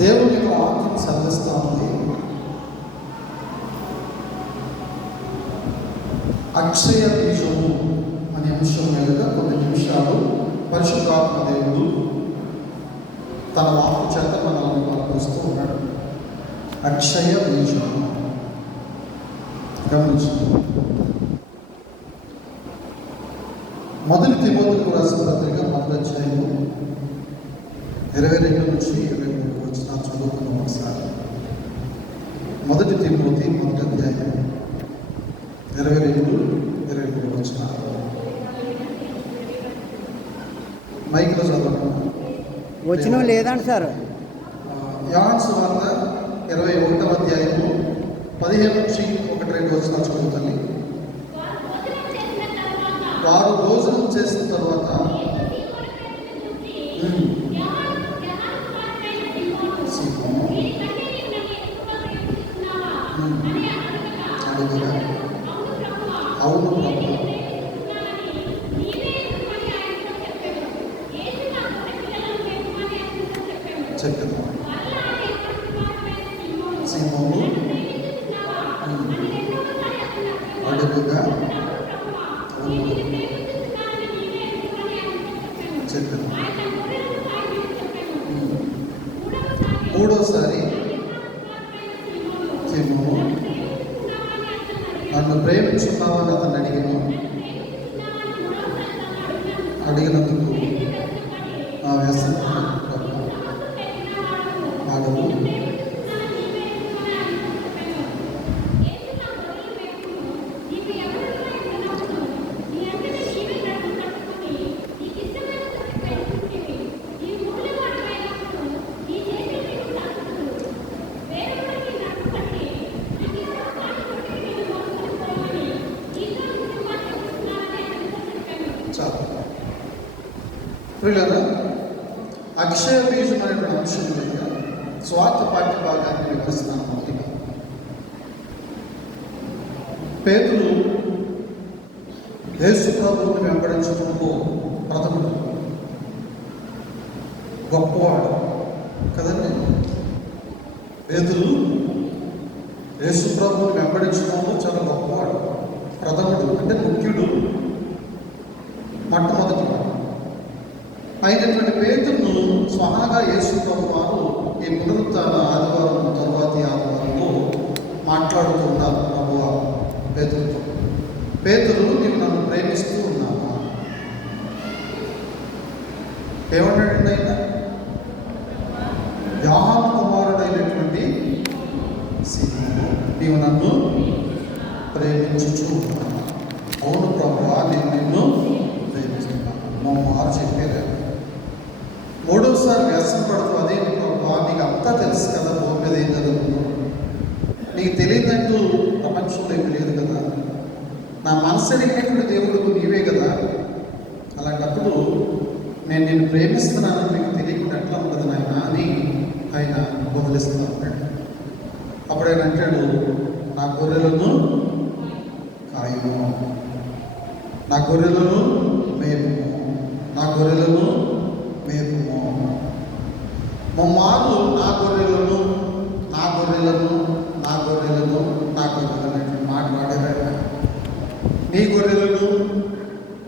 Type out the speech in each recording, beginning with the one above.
దేవుని యొక్క వాక్యం చదివిస్తూ ఉంది. అక్షయ బీజము అనే అంశం మీద కొన్ని నిమిషాలు పరిశుద్ధాత్మ దేవుడు తన వాక్కు చేత మనల్ని బలపరుస్తూ ఉన్నాడు. అక్షయ బీజము గమనించండి. మొదటి తిమోతికి రాసిన పత్రిక 1వ అధ్యాయము 22 నుంచి 23 వచనాలు చదువుకున్నాం ఒకసారి. మొదటి తిమోతి 1వ అధ్యాయం 22-23 వచనాలు. మైక్లో చదవడం వచ్చిన లేదండి సార్. యోహాను సువార్త 21వ అధ్యాయము 15 నుంచి 1-2 వచనాలు చదువుతాను. వారు భోజనం చేసిన తర్వాత అవును చెప్పాను. సింహము అడుగుగా చెప్పాను. మూడోసారి సింహము నన్ను ప్రేమించున్నామని అతను అడిగినందుకు ఆ వ్యసనం అడుగు ప్రియులారా, అక్షయ బీజం అనేటువంటి అంశం మీద స్వార్థ పాఠ్య భాగాన్ని వివరిస్తున్నాను. మొదటిగా పేతురు యేసు ప్రభువుని వెంబడించడంలో ప్రథముడు, గొప్పవాడు కదండి. పేతురు యేసు ప్రభువుని వెంబడించడంలో చాలా గొప్పవాడు, ప్రథముడు అంటే ముఖ్యుడు, మొట్టమొదటి అయినటువంటి పేతురును స్వహాగా యేసు ప్రభు వారు ఈ పునరుత్థాన ఆదివారం తరువాతి ఆదివారంలో మాట్లాడుతున్నారు. ప్రభువా పేతురుతో, పేతురు నీవు నన్ను ప్రేమిస్తూ ఉన్నావా? ఏమన్నాడండి ఆయన? యోహాను కుమారుడైనటువంటి సీమోను, నీవు నన్ను ప్రేమించుచు ఉన్నావా? అవును ప్రభువా, నేను నిన్ను ప్రేమిస్తున్నాను. మమ్మారు చెప్పారు. మూడోసారి వ్యసన పడుతూ, అదే ప్రభా నీకు అంతా తెలుసు కదా, భూమి మీద ఏం జరుగుతుందో నీకు తెలియదంటూ ప్రపంచంలో ఏమి లేదు కదా, నా మనసు అడిగినటువంటి దేవుడు నీవే కదా, అలాంటప్పుడు నేను నిన్ను ప్రేమిస్తున్నానని మీకు తెలియకుండా ఎట్లా ఉండదు నాయన అని ఆయన బదులిస్తున్నాను. అప్పుడు ఆయన అంటాడు, నా గొర్రెలను కాయము, నా గొర్రెలను మేపుము, నా గొర్రెలను మేపుము. మమ్మారు నా గొర్రెలను నా గొర్రెలను నా గొర్రెలను నా గొర్రెలను అనేటువంటి మాట వాడారు. నీ గొర్రెలను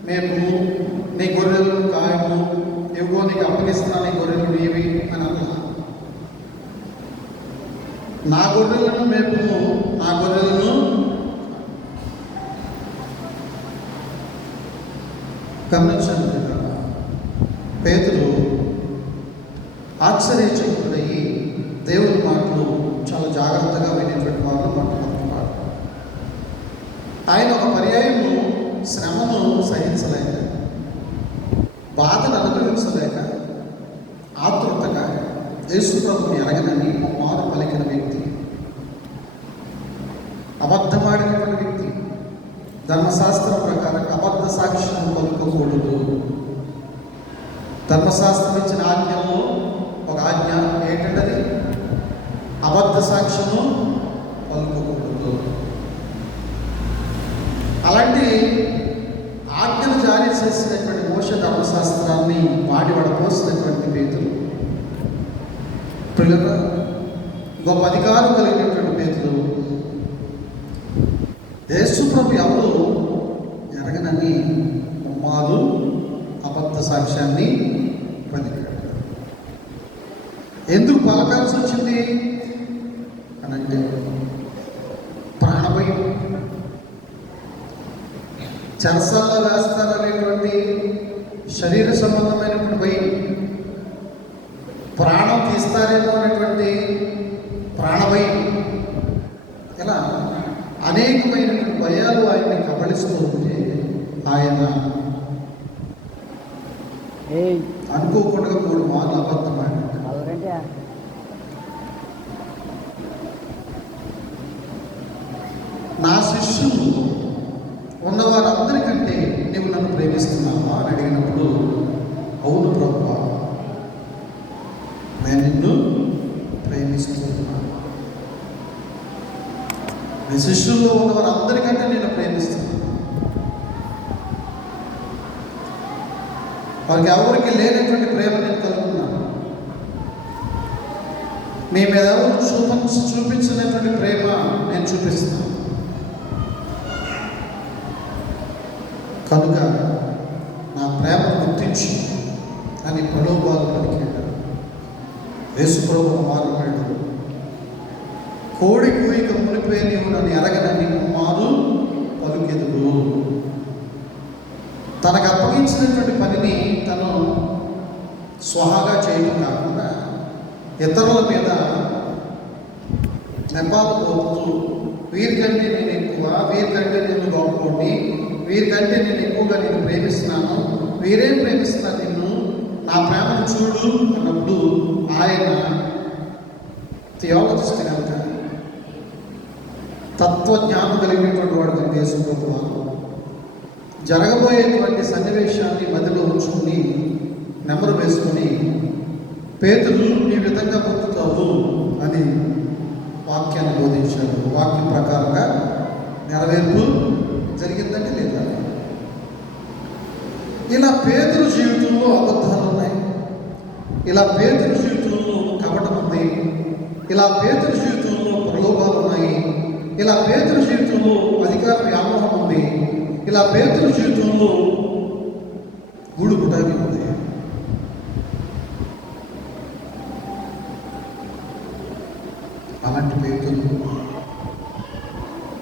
మేపుము, నీ గొర్రెలను కాయము, ఇవిగో నీకు అప్పగిస్తున్నా, నీ గొర్రెలు నీవి అని అన్నా. నా గొర్రెలను మేపుము, నా గొర్రెలను గమనించండి. పేతురు ఆశ్చర్యచకితుడయ్యి దేవుని మాటలు చాలా జాగ్రత్తగా వినేటువంటి వారు మొట్టమొదటివాడు. ఆయన ఒక పర్యాయము శ్రమను సహించలేక, బాధను అనుభవించలేక, ఆతృతగా యేసు ప్రభువుని ఎరగనని మారు పలికిన వ్యక్తి, అబద్ధమాడినటువంటి వ్యక్తి. ధర్మశాస్త్రం ప్రకారం అబద్ధ సాక్ష్యం పలుకోకూడదు. ధర్మశాస్త్రం ఇచ్చిన ఆజ్ఞలో ఒక ఆజ్ఞ ఏంటంటే అబద్ధ సాక్ష్యము పలుకోకూడదు. అలాంటి ఆజ్ఞను జారీ చేసినటువంటి మోషే ధర్మశాస్త్రాన్ని వాడి వడపోసినటువంటి పేతురు పిల్లల గొప్ప అధికారం కలిగినటువంటి పేతురు యేసు ప్రభు ఎవరు ఎరగనని ఉమ్మాలు అబద్ధ సాక్ష్యాన్ని పలికాడు. ఎందుకు పలకాల్సి వచ్చింది అని అంటే ప్రాణభయం, చెరసల్లో వేస్తారనేటువంటి శరీర సంబంధమైనటువంటి భయం, ప్రాణం తీస్తారేమో అనేటువంటి ప్రాణభయం, ఇలా అనేకమైనటువంటి భయాలు ఆయన్ని కబళిస్తూ ఉంటే ఆయన అనుకోకుండా 3 మార్లు అబద్ధమాడాడు. నా శిష్యులు ఉన్న వారందరికంటే నువ్వు నన్ను ప్రేమిస్తున్నావా అని అడిగినప్పుడు అవును ప్రభువా, నేను నిన్ను ప్రేమిస్తున్నాను. నీ శిష్యుల్లో ఉన్న వారందరికంటే నేను ప్రేమిస్తున్నాను. వారికి ఎవరికి లేనటువంటి ప్రేమ నేను కలుగుతున్నాను. నీ మీద ఎవరు చూపించినటువంటి ప్రేమ నేను చూపిస్తున్నాను. కనుక నా ప్రేమను గుర్తించు అని ప్రలోభాలు పలికాడు. యేసుప్రభు మారన్నాడు, కోడి కూయిక మునిపే నీవు నన్ను ఎరగనని మారు పలుకెదురు. తనకు అప్పగించినటువంటి పనిని తను స్వహాగా చేయడం కాకుండా ఇతరుల మీద నెపాలు పోతూ వీరికంటే నేను ఎక్కువ, వీరికంటే నేను గొప్పని, వీరికంటే నేను ఎక్కువగా నేను ప్రేమిస్తున్నాను, వీరే ప్రేమిస్తున్నాను నిన్ను, నా ప్రేమను చూడు అన్నప్పుడు ఆయన థియాలజిస్ట్ కనుక తత్వజ్ఞానం కలిగినటువంటి వాడు కనుక యేసుప్రభువు జరగబోయేటువంటి సన్నివేశాన్ని మధ్యలో ఉంచుకుని నెమరు వేసుకొని పేతురు ఈ విధంగా పొందుతావు అని వాక్యాన్ని బోధించాడు. వాక్యం ప్రకారంగా నెరవేర్పు జరిగిందంటే లేదా? ఇలా పేతురు జీవితంలో అబద్ధాలు ఉన్నాయి, ఇలా పేతురు జీవితంలో కపటం ఉంది, ఇలా పేతురు జీవితంలో ప్రలోభాలు ఉన్నాయి, ఇలా పేతురు జీవితంలో అధికార వ్యామోహం ఉంది, ఇలా పేతురు జీవితంలో గూడు గుటాగి ఉంది. అలాంటి పేతురు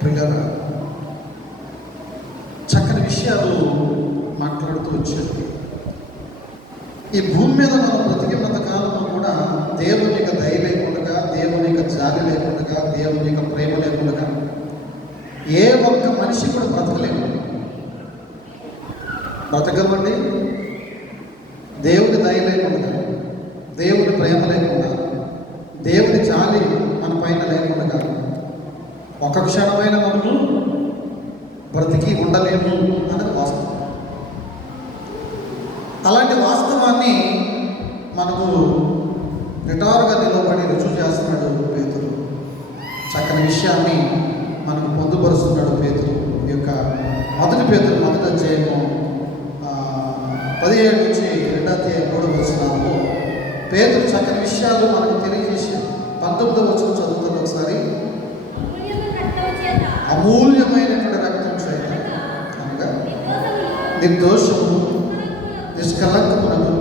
పిల్లల చక్కని విషయాలు మాట్లాడుతూ వచ్చాడు. ఈ భూమి మీద మనం బ్రతికినంత కాలంలో కూడా దేవుని యొక్క దయ లేకుండా, దేవుని యొక్క జాలి లేకుండా, దేవుని యొక్క ప్రేమ లేకుండా ఏ ఒక్క మనిషి కూడా బ్రతకలేము. బ్రతకమండి దేవుని దయ లేకుండా, దేవుని ప్రేమ లేకుండా, దేవుని జాలి మన పైన లేకుండా ఒక క్షణమైన మనము బ్రతికి ఉండలేము అన్నది వాస్తవం. అలాంటి వాస్తవాన్ని మనకు నిటారుగా నిలబడి రుజువు చేస్తున్నాడు పేతురు. చక్కని విషయాన్ని మనకు పొందుపరుస్తున్నాడు పేతురు. ఈ యొక్క మొదటి అధ్యాయము 17 నుంచి 2వ అధ్యాయం 3వ వచనాల్లో పేతురు చక్కని విషయాలు మనకు తెలియజేశాడు. 19వ వచనం చదువుతాను ఒకసారి. అమూల్యమైనటువంటి రక్తం చేత అనగా నిర్దోషము నిష్కలంకమునకు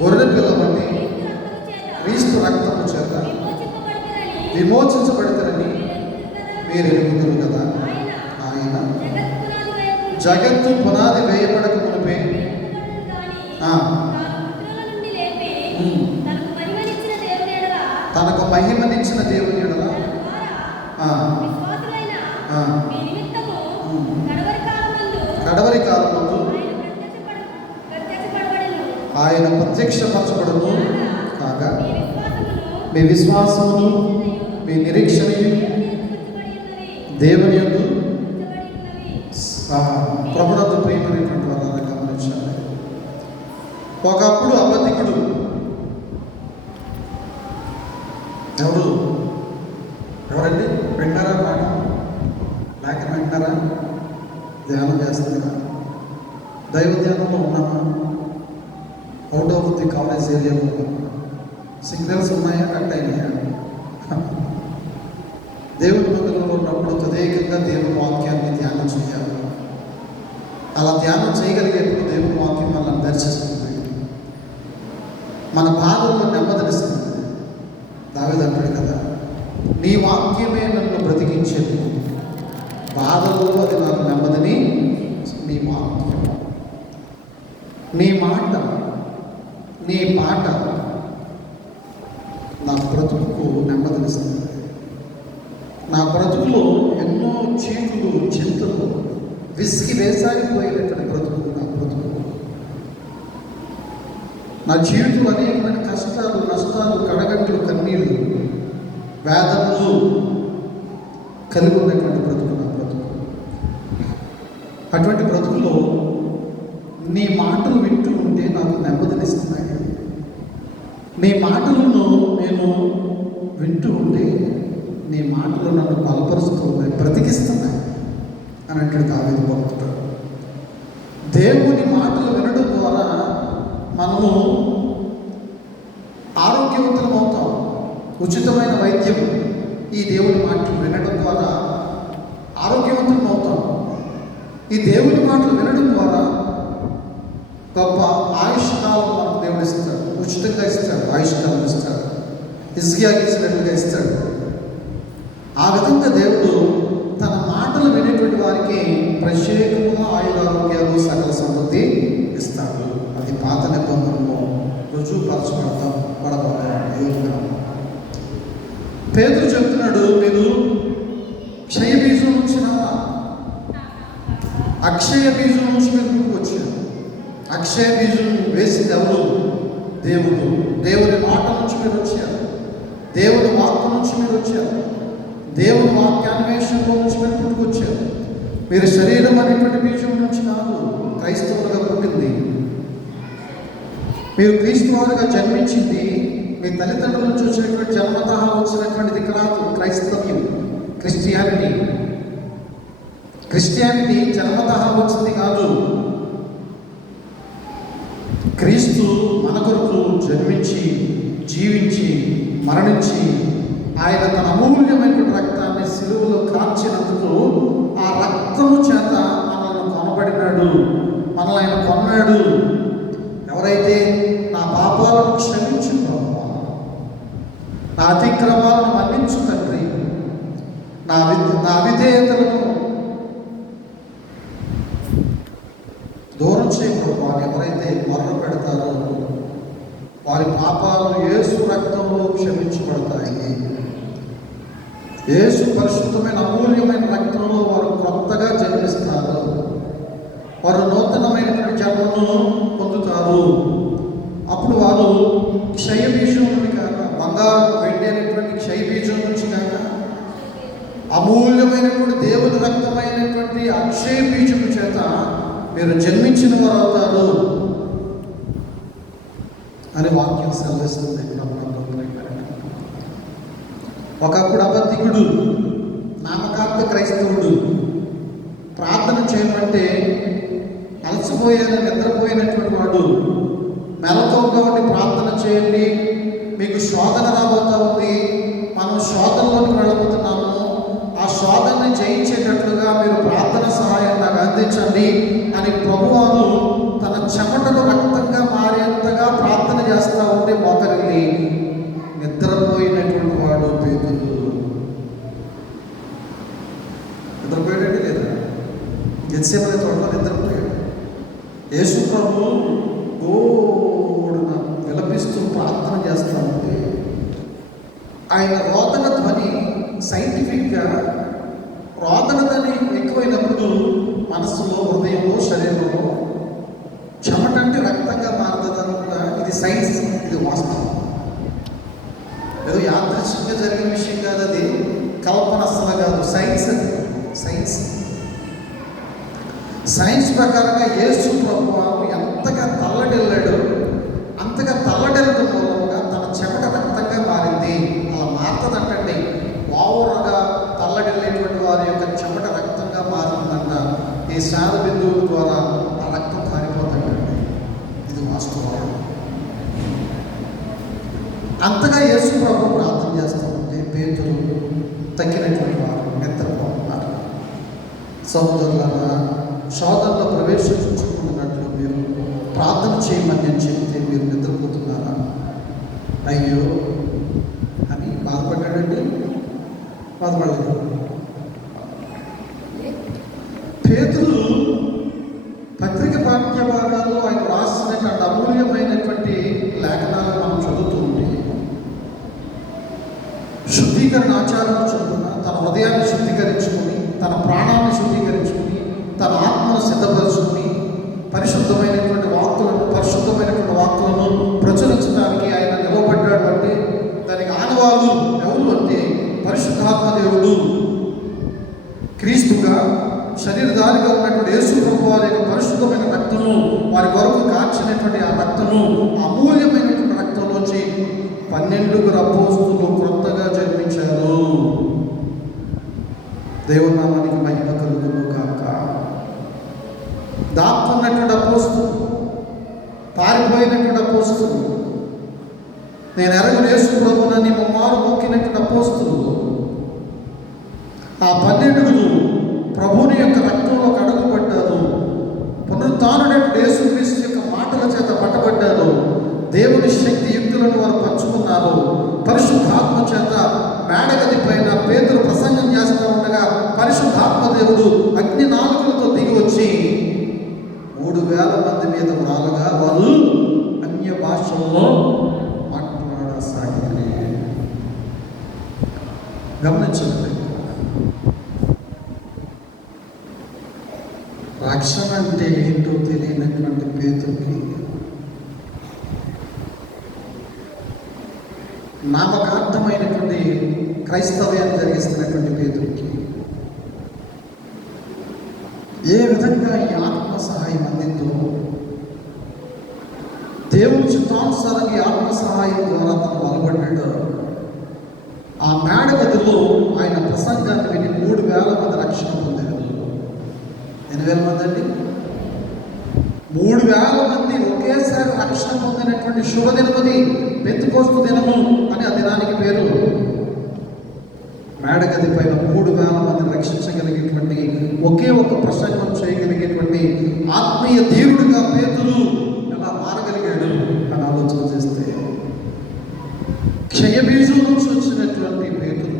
గొర్రె పిల్ల వంటి క్రీస్తు రక్తము చేత విమోచించబడతారని మీరు ఎరుగుదురు కదా. ఆయన జగత్తు పునాది వేయబడక మునిపే తనకు మహిమనిచ్చిన దేవుని ఎడల కడవరి కాలమందు ఆయన ప్రత్యక్షపరచబడును కాగా మీ విశ్వాసమును మీ నిరీక్షణయు దేవుని యందు ప్రభునందు ప్రియమైనటువంటి వాళ్ళని గమనించాలి. ఒకప్పుడు అబద్ధికుడు ఎవరండి? వింటారా? పాఠం లేఖనం వింటారా? ధ్యానం చేస్తుందా? దైవ ధ్యానంలో ఉన్నామా? అవుట్ ఆఫ్ ది కాలేజ్ ఏరియాలో ఉన్నామా? సిగ్నల్స్ ఉన్నాయా, కట్ అయినాయా? దేవుడి మందిరంలో ఉన్నప్పుడు తదేకంగా దేవుని వాక్యాన్ని ధ్యానం చేయాలి. అలా ధ్యానం చేయగలిగేప్పుడు దేవుని వాక్యం మనల్ని దర్శిస్తుంది, మన బాధల్లో నెమ్మదినిస్తుంది. దావీదు అంటాడు కదా, నీ వాక్యమే నన్ను బ్రతికించేది, బాధల్లో అది నాకు నెమ్మదిని. నీ వాక్యం, నీ మాట, నీ పాట నా బ్రతుకు నెమ్మదినిస్తుంది. నా బ్రతుకులో ఎన్నో చీకులు, చింతలు, విసిగి వేసాగిపోయేటటువంటి బ్రతుకు నా బ్రతుకు. నా జీవితంలో అనేకమైన కష్టాలు, నష్టాలు, కడగంటలు, కన్నీళ్ళు, వేదనలు కలిగి ఉన్నటువంటి బ్రతుకు నా బ్రతుకు. అటువంటి బ్రతుకులో నీ మాటలు వింటూ ఉంటే నాకు నెమ్మదినిస్తున్నాయి. నీ మాటలను నేను వింటూ ఉంటే నీ మాటలు నన్ను బలపరుస్తూ ఉన్నాయి, బ్రతికిస్తున్నాయి అని అంటాడు దావీదు భక్తుడు. దేవుని మాటలు వినడం ద్వారా మనము ఆరోగ్యవంతులం అవుతాం. ఉచితమైన వైద్యం ఈ దేవుని మాటలు వినడం ద్వారా ఆరోగ్యవంతులం అవుతాం. ఈ దేవుని మాటలు వినడం ద్వారా గొప్ప ఆయుష్కాలం మనకు దేవుడు ఇస్తాడు, ఉచితంగా ఇస్తాడు, ఆయుష్కాలం ఇస్తాడు, ఇజ్గియాకి ఇచ్చినట్లుగా ఇస్తాడు. ఆ విధంగా దేవుడు తన మాటలు వినేటువంటి వారికి ప్రత్యేకంగా ఆయురారోగ్యాలు, సకల సమృద్ధి ఇస్తాడు. అది పాత నిబంధనలో రుజువుపరచబడతాం. పేతురు చెప్తున్నాడు, మీరు క్షయ బీజం నుంచి అక్షయ బీజం నుంచి మీరు పుట్టుకొచ్చారు. అక్షయ బీజం వేసింది ఎవరు? దేవుడు. దేవుని మాట నుంచి మీరు వచ్చారు, దేవుని వాక్కు నుంచి మీరు వచ్చారు, దేవుని వాక్యాన్వేషణలో నుంచి మీరు పుట్టుకొచ్చారు. మీరు శరీరం అనేటువంటి బీజం నుంచి కాదు క్రైస్తవులుగా పుట్టింది. మీరు క్రీస్తు వారుగా జన్మించింది మీ తల్లిదండ్రుల నుంచి వచ్చినటువంటి జన్మతః వచ్చినటువంటిది కాదు. క్రైస్తవ్యం, క్రిస్టియానిటీ జన్మతః వచ్చింది కాదు. క్రీస్తు మన కొరకు జన్మించి, జీవించి, మరణించి, ఆయన తన అమూల్యమైనటువంటి రక్తాన్ని సిలువలో కాల్చినందుకు ఆ రక్తము చేత మనల్ని కొనబడినాడు, మనల్ని ఆయన కొన్నాడు. ఎవరైతే నా పాపాలను క్షమించు ప్రభువా, నా అతిక్రమాలను మన్నించు తండ్రి, నా అవిధేయతలను దూరం చేయ ప్రభువా అని ఎవరైతే మొర్ర పెడతారో వారి పాపాలను యేసు రక్తంలో క్షమించబడతాయి. యేసు పరిశుద్ధమైన అమూల్యమైన రక్తంలో వారు కొత్తగా జన్మిస్తారు. వారు నూతనమైనటువంటి జన్మను పొందుతారు. అప్పుడు వారు క్షయ బీజం నుండి కాక, బంగారు వెండి అనేటువంటి క్షయ బీజం నుంచి కాక, అమూల్యమైనటువంటి దేవుని రక్తమైనటువంటి అక్షయ బీజము చేత మీరు జన్మించిన వారు అవుతారు అని వాక్యం సెలవిస్తుంది. ఒకప్పుడు అబద్ధికుడు, నామకార్థ క్రైస్తవుడు, ప్రార్థన చేయమంటే అలసిపోయాను, నిద్రపోయినటువంటి వాడు, మెలకువగా ఉండి ప్రార్థన చేయండి, మీకు శోధన రాబోతా ఉంది, మనం శోధనలోకి వెళ్ళబోతున్నాము, ఆ శోధనని జయించేటట్లుగా మీరు ప్రార్థన సహాయం నాకు అందించండి అని ప్రభువారు తన చెమటను రక్తంగా మారేంతగా ప్రార్థన చేస్తూ ఉంటే మోకరిల్లి నిద్రపోయినటువంటి వాడు పేతురు. నిద్రపోయాడండి లేదా? గెత్సేమనే తోటలో నిద్రపోయాడు. యేసు ప్రభు గోడున విలపిస్తూ ప్రార్థన చేస్తూ ఉంటే ఆయన రోదన ధ్వని, సైంటిఫిక్గా రోదన ధ్వని ఎక్కువైనప్పుడు మనస్సులో, హృదయంలో, శరీరంలో చెమట అంటే రక్తంగా మారుతుందనుకుంటా. ఇది సైన్స్, ఇది వాస్తవం. ఏదో యాదృచ్ఛికంగా జరిగిన విషయం కాదు, అది కల్పన అసలు కాదు, సైన్స్. అది సైన్స్ ప్రకారంగా యేసు ప్రభువు ఎంతగా తల్లడిల్లాడు, అంతగా తల్లడిల్లడం మూలంగా తన చెమట రక్తంగా మారింది. అలా మారుతుందంటండి. ఓవర్గా తల్లడిల్లేటువంటి వారి యొక్క చెమట రక్తంగా మారుతుందంట. ఈ శాద బిందువుల ద్వారా ఆ రక్తం కారిపోతుందండి. ఇది వాస్తవం. అంతగా యేసు ప్రభు ప్రార్థన చేస్తూ ఉంటే పేతురు తగ్గినటువంటి వారు నిద్రపోతున్నారు. సోదరుల ప్రవేశించుకున్నట్లు మీరు ప్రార్థన చేయమని నేను చెప్తే మీరు నిద్రపోతున్నారా? అయ్యో అని బాధపడ్డాడండి. బాధపడలేదు. పేతురు పత్రిక పాఠ్య భాగాల్లో ఆయన రాసినటువంటి అమూల్యమైనటువంటి లేఖనాలను మనం చదువుతూ ఉంటే శుద్ధీకరణ ఆచారం చదువున తన హృదయాన్ని శుద్ధీకరించుకుని, తన ప్రాణాన్ని శుద్ధీకరించుకుని, తన ఆత్మను సిద్ధపరుచుకుని పరిశుద్ధమైనటువంటి వాక్కులను ప్రచురించడానికి ఆయన నిలవబడ్డాడు. అంటే దానికి ఆనవాళ్ళు ఎవరు అంటే పరిశుద్ధాత్మ దేవుడు క్రీస్తుగా శరీరధారిగా ఉన్నటువంటి యేసు ప్రభు వారి యొక్క పరిశుద్ధమైన రక్తము, వారి కొరకు కార్చినటువంటి ఆ రక్తము, అమూల్యమైనటువంటి రక్తంలోంచి 12 అపోస్తులు క్రొత్తగా జన్మించారు. దేవుని నామానికి మహిమ కలుగును గాక. దాక్కున్నటువంటి అపోస్తులు, పారిపోయినటువంటి అపోస్తులు, నేను ఎరగని యేసు ప్రభువునని ముమ్మారు మొక్కినటువంటి అపోస్తులు, ఆ 12 ప్రభువుని యొక్క రక్తంలో కడగబడ్డారు. పునరుత్థానుడైన యేసుక్రీస్తు యొక్క మాటల చేత పట్టబడ్డారు. దేవుని శక్తి యుక్తులను వారు పంచుకున్నారు. పరిశుద్ధాత్మ చేత మేడగది పైన పేతురు ప్రసంగం చేస్తూ ఉండగా పరిశుద్ధాత్మ దేవుడు అగ్ని నాలుకలతో దిగి వచ్చి 3000 మంది మీద రాలుగా వారు అన్య భాషల్లో మాట్లాడసాగారు. గమనించండి, రక్షణ అంటే ఏంటో తెలియనటువంటి పేతురుకి నామకార్థమైనటువంటి క్రైస్తవ్యాన్ని జరిగిస్తున్నటువంటి పేతురుకి ఏ విధంగా ఈ ఆత్మ సహాయం అందిందో, దేవుని చిత్తానుసారంగా ఈ ఆత్మ సహాయం ద్వారా తను బలపడ్డాడు. ఆ మేడ గదిలో ఆయన ప్రసంగాన్ని విని 3000 మంది రక్షణ పొందారు. 8,000 మంది అండి, 3000 మంది ఒకేసారి రక్షణ పొందినటువంటి శుభదినమది పెంతెకోస్తు దినము అని ఆ దినానికి పేరు. మేడగది పైన 3000 మందిని రక్షించగలిగేటువంటి ఒకే ఒక ప్రసంగం చేయగలిగేటువంటి ఆత్మీయ ధీరుడుగా పేతురు ఎలా మారగలిగాడు అని ఆలోచన చేస్తే, క్షయబీజం నుంచి వచ్చినటువంటి పేతురు,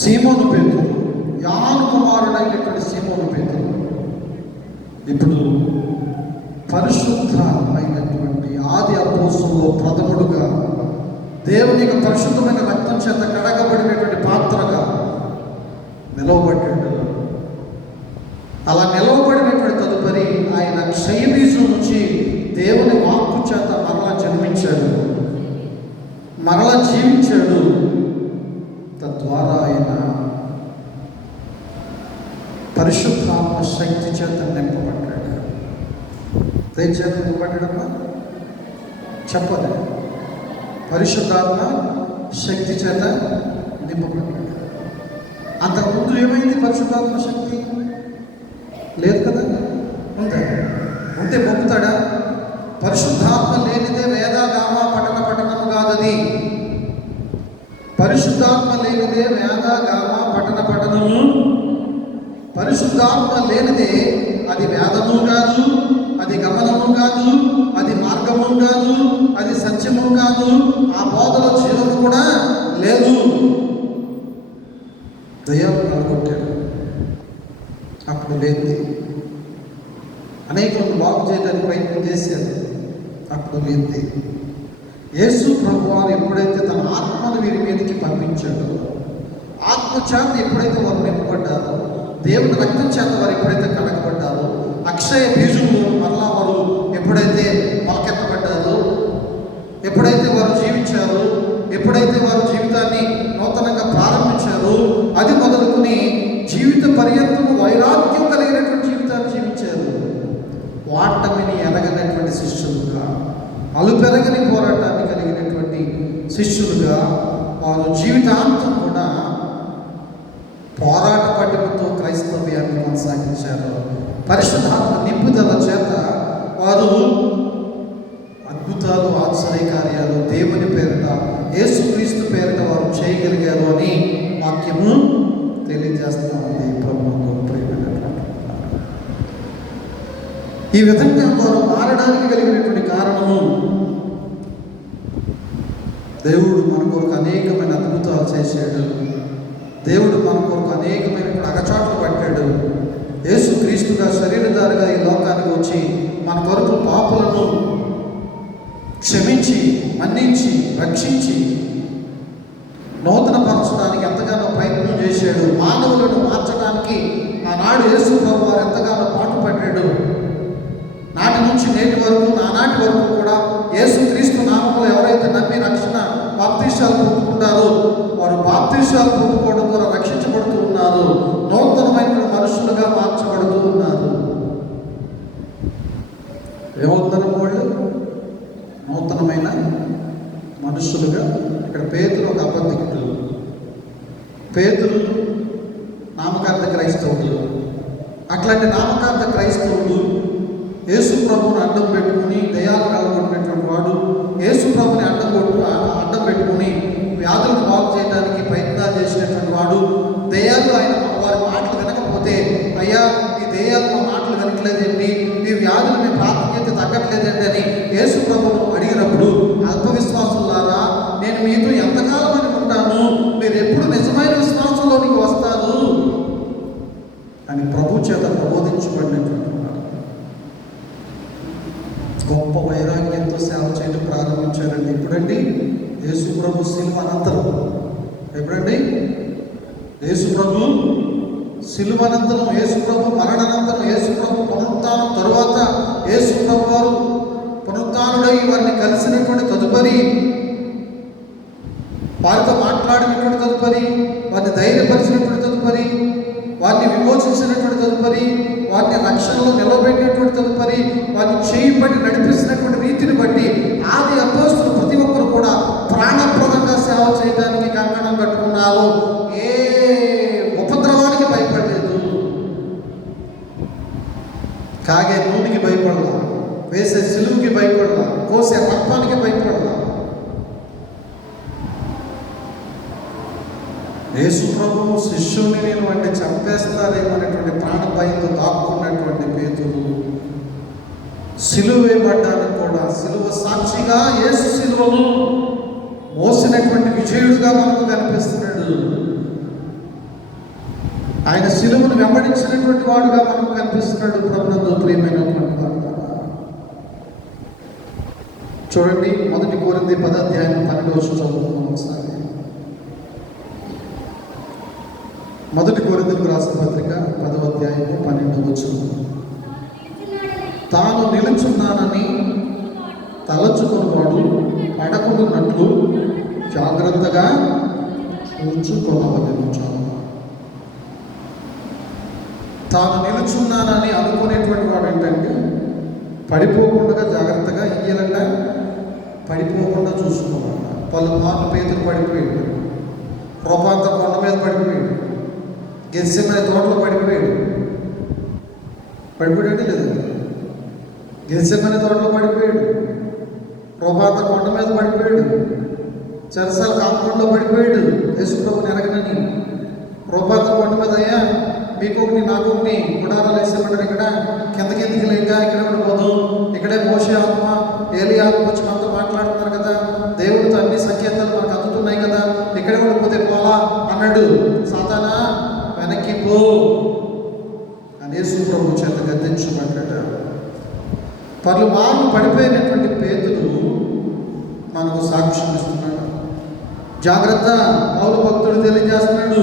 సీమోను పేతురు, యాను కుమారుడైనటువంటి సీమోను పేతురు ఇప్పుడు పరిశుద్ధమైనటువంటి ఆది అపోస్తుల్లో ప్రథముడుగా దేవుని యొక్క పరిశుద్ధమైన రక్తం చేత కడగబడినటువంటి పాత్రగా నిలవబడ్డాడు. అలా నిలవబడినటువంటి తదుపరి ఆయన క్షయబీజం నుంచి దేవుని వాక్కు చేత మరలా జన్మించాడు, మరలా జీవించాడు. తద్వారా ఆయన పరిశుద్ధాత్మ శక్తి చేత నింపబడ్డాడు. దేని చేత నింపబడ్డాడమ్మా చెప్పదు. పరిశుద్ధాత్మ శక్తి చేత నింపబడ్డాడు. అంతకుముందు ఏమైంది? పరిశుద్ధాత్మ శక్తి లేదు కదా, ఉందా? ఉంటే మొక్కుతాడా? పరిశుద్ధాత్మ లేనిదే వేదాగామ పఠనము కాదది. పరిశుద్ధాత్మ లేనిదే వేదాగామ పఠనము, పరిశుద్ధాత్మ లేనిదే అది వేదము కాదు, అది గమనము కాదు, అది మార్గము కాదు, అది సత్యము కాదు, ఆ బోధలో జీవము కూడా లేదు. దయ్యాలు కలగొట్టాడు. అప్పుడు లేనిది అనేకులను బాగు చేయడానికి ప్రయత్నం చేశారు. అప్పుడు లేనిది యేసు ప్రభువారు ఎప్పుడైతే తన ఆత్మను వీరి మీదకి పంపించాడో, ఆత్మ చేత ఎప్పుడైతే వారు నింపబడ్డారో, దేవుని రక్తం చేత వారు ఎప్పుడైతే కడగబడ్డారో, అక్షయ బీజంలో మరలా వారు ఎప్పుడైతే మొలకెత్తబడ్డారో, ఎప్పుడైతే వారు జీవించారో, ఎప్పుడైతే వారు జీవితాన్ని నూతనంగా ప్రారంభించారో, అది మొదలుకొని జీవిత పర్యంతము వైరాగ్యం కలిగినటువంటి జీవితాన్ని జీవించారు. వాటమిని ఎరగనటువంటి శిష్యులుగా, అలుపెరగని పోరాటాన్ని కలిగినటువంటి శిష్యులుగా వారు జీవితాంతం కూడా పోరాట పట్టుకుతో క్రైస్తవ్యాన్ని కొనసాగించారు. పరిశుద్ధాత్మ నింపుదల చేత వారు అద్భుతాలు, ఆశ్చర్య కార్యాలు దేవుని పేరిట యేసుక్రీస్తు పేరిట వారు చేయగలిగారు అని వాక్యము తెలియజేస్తా ఉంది. ప్రభువుకు ప్రియమైనటువంటి ఈ విధంగా వారు మారడానికి కలిగినటువంటి కారణము దేవుడు మన కొరకు అనేకమైన అద్భుతాలు చేశాడు. దేవుడు మన కొరకు అనేకమైనటువంటి అగచాట్లు పట్టాడు. యేసుక్రీస్తుగా శరీరధారిగా ఈ లోకానికి వచ్చి మన కొరకు పాపులను క్షమించి మన్నించి రక్షించి నూతనపరచడానికి ఎంతగానో ప్రయత్నం చేశాడు. మానవులను మార్చడానికి ఆనాడు యేసు ప్రభు వారు ఎంతగానో పాటుపడ్డాడు. నాటి నుంచి నేటి వరకు ఆనాటి వరకు కూడా యేసుక్రీస్తు నామములో ఎవరైతే నమ్మి రక్షణ బాప్తీసాలు పొందుకుంటారో వారు బాప్తీసాలు పొందుకోవడం ద్వారా రక్షించబడుతూ ఉన్నారు. నూతనమైన మనుషులుగా మార్చబడుతూ ఉన్నారు. ఏమవుతున్నారు వాళ్ళు? నూతనమైన మనుషులుగా. ఇక్కడ పేతురు ఒక అబద్ధికుడు, పేతురు నామకార్థ క్రైస్తవుడు. అట్లాంటి నామకార్థ క్రైస్తవుడు యేసు ప్రభువుని అడ్డం పెట్టుకుని దయాలు కలగొట్టినటువంటి వాడు యేసు ప్రభుని అడ్డం పెట్టుకుని వ్యాధులను బాగు చేయడానికి ప్రయత్నాలు చేసినటువంటి వాడు దయాలు ఆయన వారి మాటలు వినకపోతే, అయ్యా ఈ దయాలు మా మాటలు వినట్లేదండి, ఈ వ్యాధులు మీ ప్రాధాన్యత తగ్గట్లేదండి అని యేసు ప్రభువును అడిగినప్పుడు, అల్ప విశ్వాసులారా నేను మీతో ఎంతకాలం అని ఉంటాను, మీరు ఎప్పుడు నిజమైన విశ్వాసంలోనికి వస్తారు అని ప్రభు చేత ప్రబోధించబడినటువంటి గొప్ప వైరాగ్యంతో సేవ చేయడం ప్రారంభించారండి. ఎప్పుడండి? యేసు ప్రభు శిలువ అనంతరం. ఎప్పుడండి? యేసు ప్రభు శిలువ అనంతరం, యేసు ప్రభు మరణానంతరం, యేసు ప్రభు పునరుత్థానం తరువాత, యేసు ప్రభు వారు పునరుత్థానుడై వారిని కలిసినటువంటి తదుపరి, వారితో మాట్లాడినటువంటి తదుపరి, వారిని ధైర్యపరిచినటువంటి తదుపరి, వారిని విమోచించినటువంటి తదుపరి, వారిని రక్షణలో నిలబెట్టినటువంటి తదుపరి, వారిని చేయి బట్టి నడిపిస్తున్నటువంటి రీతిని బట్టి ఆది అపోస్తులు ప్రతి ఒక్కరు కూడా ప్రాణప్రదంగా సేవ చేయడానికి కంకణం కట్టుకున్నారు. ఏ ఉపద్రవానికి భయపడలేదు, కాగే నూనెకి భయపడలా, వేసే సిలువుకి భయపడలా, కోసే రక్తానికి భయపడలా. యేసు ప్రభువు శిష్యుని నేను అంటే చంపేస్తారేమనేటువంటి ప్రాణభయంతో దాక్కున్నటువంటి పేతురు సిలువ వేయబడ్డానికి కూడా సిలువ సాక్షిగా యేసు సిలువను మోసినటువంటి విజయుడుగా మనకు కనిపిస్తున్నాడు. ఆయన సిలువను వెంబడించినటువంటి వాడుగా మనకు కనిపిస్తున్నాడు. ప్రభునందు ప్రియమైనటువంటి వాడు చూడండి, 1 కొరింథీ 10:12 చదువుతున్నాం ఒకసారి. 1 కొరింథీయులకు రాసిన పత్రిక 10:12. తాను నిలుచున్నానని తలచుకున్నవాడు పడకున్నట్లు జాగ్రత్తగా ఉంచుకోవలేము. తాను నిలుచున్నానని అనుకునేటువంటి వాడు ఏంటంటే పడిపోకుండా జాగ్రత్తగా ఇయ్యాలంట, పడిపోకుండా చూసుకోవాలి. పలుమార్లు పేతురు పడిపోయాడు, రూపాంతర కొండ మీద పడిపోయాడు, గెత్సేమనే తోటలో పడిపోయాడు. పడిపోయాడు లేదు, గెత్సేమనే తోటలో పడిపోయాడు, రూపాంతర కొండ మీద పడిపోయాడు, చెరసాల కాంపౌండ్లో పడిపోయాడు. యేసు ప్రభుని ఎరగనని రూపాంతర కొండ మీద, అయ్యా మీకొకటి నాకొకటి గుడారాలు వేసేమంటారు, ఇక్కడ కిందకి లేక ఇక్కడ ఉండిపోదు, ఇక్కడే మోషే ఆత్మ ఏలి ఆత్మ వచ్చి మనతో మాట్లాడుతున్నారు కదా, దేవుడితో అన్ని సంకేతాలు మనకు అందుతున్నాయి కదా, ఇక్కడే ఉండిపోతే పోలా అన్నాడు. సాతానా వెనక్కి పో అని యేసు ప్రభు చేత గద్దించబడ్డాడు. పలుమార్లు పడిపోయినటువంటి పేతురు మనకు సాక్ష్యం ఇస్తున్నాడు. జాగ్రత్త, పౌలు భక్తుడు తెలియజేస్తున్నాడు,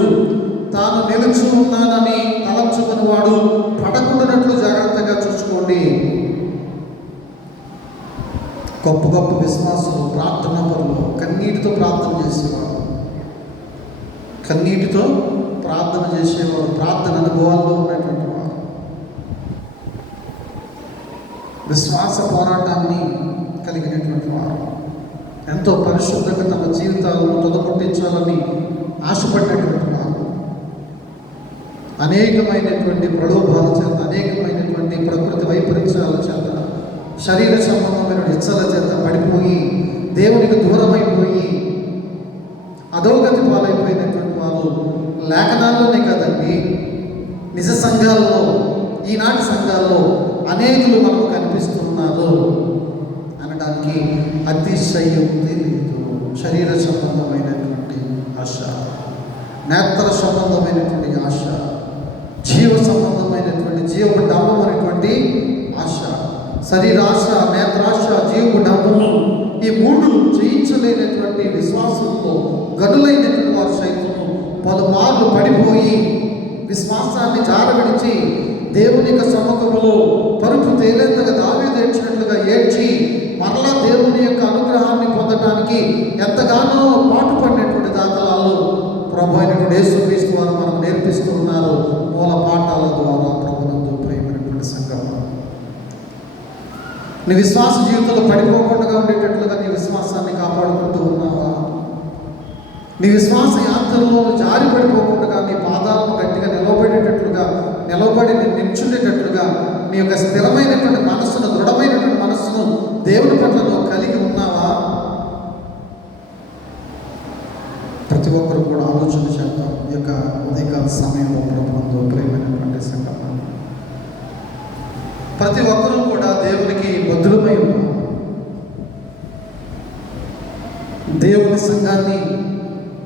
తాను నిలుచు ఉన్నానని తలంచుకుని వాడు పడకుండానట్లు జాగ్రత్తగా చూసుకోండి. గొప్ప గొప్ప విశ్వాసులు, ప్రార్థన పరులు, కన్నీటితో ప్రార్థన చేసేవాడు, కన్నీటితో ప్రార్థన చేసేవాడు, ప్రార్థన అనుభవాల్లో ఉన్నటువంటి వాడు, విశ్వాస పోరాటాన్ని కలిగినటువంటి వాడు, ఎంతో పరిశుద్ధంగా తమ జీవితాలను తొదముట్టించాలని ఆశపడినటువంటి వాడు, అనేకమైనటువంటి ప్రలోభాల చేత, అనేకమైనటువంటి ప్రకృతి వైపరీత్యాల చేత, శరీర సంబంధమైన ఇచ్చల చేత పడిపోయి దేవునికి దూరమైపోయి అధోగతి పాలైపోయినటువంటి వారు లేఖనాల్లోనే కదండి, నిజ సంఘాల్లో, ఈనాటి సంఘాల్లో అనేకులు మనకు కనిపిస్తున్నారు అనడానికి అతిశయోక్తి లేదు. శరీర సంబంధమైనటువంటి ఆశ, నేత్ర సంబంధమైనటువంటి ఆశ, జీవ సంబంధమైనటువంటి జీవపు డంబం అనేటువంటి ఆశ, శరీరాశ, నేత్రాశ, జీవపు డంబము, ఈ మూడు జయించలేనటువంటి విశ్వాసంలో గనులైనటువంటి వారు సైతము పలుమార్లు పడిపోయి విశ్వాసాన్ని జారవిడిచి దేవుని యొక్క సముఖములో పరుపు తేలేంతగా దావీదు ఏడ్చినట్లుగా ఏడ్చి మరలా దేవుని యొక్క అనుగ్రహాన్ని పొందడానికి ఎంతగానో పాటుపడినటువంటి దాఖలాలు ప్రభు అయినటువంటి యేసుక్రీస్తు వారు మనకు నేర్పిస్తున్నారు మూల పాఠాల ద్వారా. ప్రభునందు ప్రియమైనటువంటి సంఘం, నీ విశ్వాస జీవితంలో పడిపోకుండా ఉండేటట్లుగా నీ విశ్వాసాన్ని కాపాడుకుంటూ ఉన్నావా? నీ విశ్వాస యాత్రలో జారి పడిపోకుండా నీ పాదాలను గట్టిగా నిలబడి నిల్చుండేటట్లుగా నీ యొక్క స్థిరమైనటువంటి మనస్సును, దృఢమైనటువంటి మనస్సును దేవుని పట్ల నువ్వు కలిగి ఉన్నావా? ప్రతి ఒక్కరు కూడా ఆలోచన చేద్దాం. ఈ యొక్క ఉదయకాల సమయంలో ప్రభుత్వంతో ప్రియమైనటువంటి సంఘం, ప్రతి ఒక్కరూ కూడా దేవునికి బద్ధులమై ఉన్నారు. దేవుని సంఘాన్ని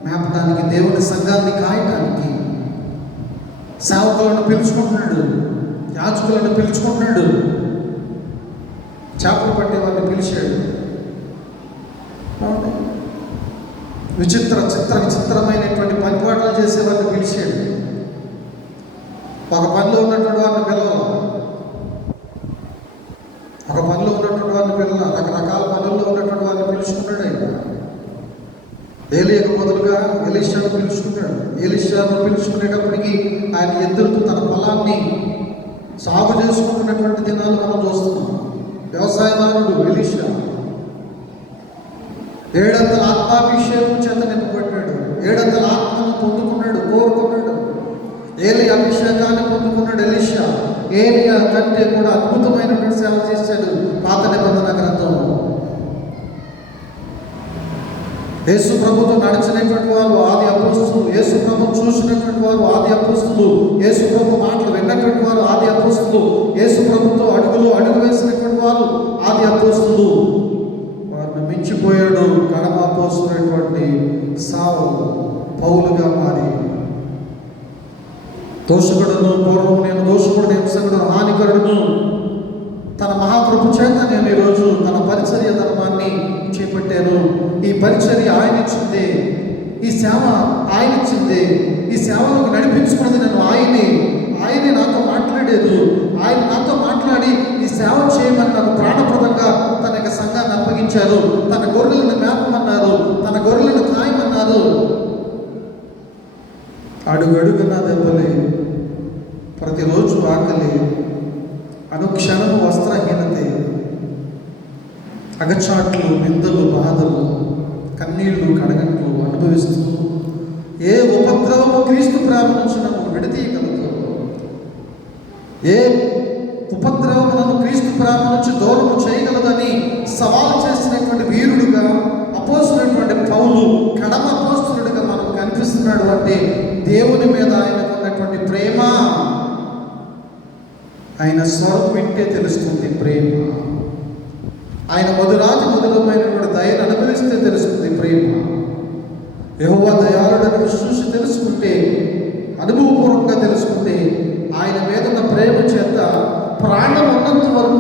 మేపడానికి, దేవుని సంఘాన్ని కాయటానికి సేవకులను పిలుచుకుంటున్నాడు, యాజకులను పిలుచుకుంటున్నాడు, చేపలు పట్టే వారిని పిలిచాడు, విచిత్రమైనటువంటి పనిపాట్లు చేసే వారిని పిలిచాడు. ఒక పనిలో ఉన్నటువంటి వారిని పిలవాలి, ఒక పనిలో ఉన్నటువంటి వారిని పిలవాలి, రకరకాల పనుల్లో ఉన్నటువంటి వారిని పిలుచుకున్నాడు. ఆయన ఏలీయాకు బదులుగా ఎలీషాను పిలుచుకున్నాడు. ఎలీషాను పిలుచుకునేటప్పటికీ ఆయన ఎద్దులతో తన పొలాన్ని సాగు చేసుకుంటున్నటువంటి దినాలు మనం చూస్తున్నాం. వ్యవసాయదారుడు ఎలీషా 700 ఆత్మాభిషేకం చేత నింపబడ్డాడు, 700 ఆత్మను పొందుకున్నాడు, కోరుకున్నాడు. ఏలియా అభిషేకాన్ని పొందుకున్నాడు ఎలీషా. ఏలియా కంటే కూడా అద్భుతమైనటువంటి సేవ చేశాడు పాత నిబంధన గ్రంథంలో. యేసు ప్రభుతో నడిచినటువంటి వారు ఆది అపోస్తులు, యేసు ప్రభు చూసినటువంటి వారు ఆది అపోస్తులు, యేసు ప్రభు మాటలు విన్నటువంటి వారు ఆది అపోస్తులు, యేసు ప్రభుతో అడుగు వేసినటువంటి వారు ఆది అపోస్తులు. వారిని మించిపోయాడు కడమ అపోస్తున్నటువంటి సావు పౌలుగా మారి, దోషకుడును, పూర్వం నేను దోషకుడు, హింసకుడు, హానికరుడును, తన మహాకృప చేత నేను ఈరోజు తన పరిచర్య ధర్మాన్ని చేపట్టాను. ఈ పరిచర్య ఆయన ఇచ్చింది, ఈ సేవ ఆయన ఇచ్చింది, ఈ సేవలకు నడిపించుకున్నది నేను ఆయనే నాతో మాట్లాడేది. ఆయన నాతో మాట్లాడి ఈ సేవ చేయమని నాకు ప్రాణప్రదంగా తన యొక్క సంఘాన్ని అప్పగించారు. తన గొర్రెలను మేపమన్నారు, తన గొర్రెలను కాయమన్నారు. అడుగడుగున దెబ్బలే, ప్రతిరోజు ఆకలి, అనుక్షణము వస్త్రహీనతే, అగచాట్లు, నిందలు, బాధలు, కన్నీళ్లు, కడగంట్లు అనుభవిస్తూ ఏ ఉపద్రవము క్రీస్తు ప్రేమ నుంచి నన్ను విడదీయగలదు, ఏ ఉపద్రవము నన్ను క్రీస్తు ప్రేమ నుంచి దూరం చేయగలదని సవాలు చేసినటువంటి వీరుడుగా అపోస్తులైనటువంటి పౌలు కడమ అపోస్తులుడిగా మనకు కనిపిస్తున్నాడు. అంటే దేవుని మీద ఆయనకు ఉన్నటువంటి ప్రేమ, ఆయన స్వరం వింటే తెలుస్తుంది ప్రేమ, ఆయన మధురమైనటువంటి దయను అనుభవిస్తే తెలుస్తుంది ప్రేమ. యెహోవా దయాళుడని చూసి తెలుసుకుంటే, అనుభవపూర్వకంగా తెలుసుకుంటే, ఆయన మీద ఉన్న ప్రేమ చేత ప్రాణం ఉన్నంత వరకు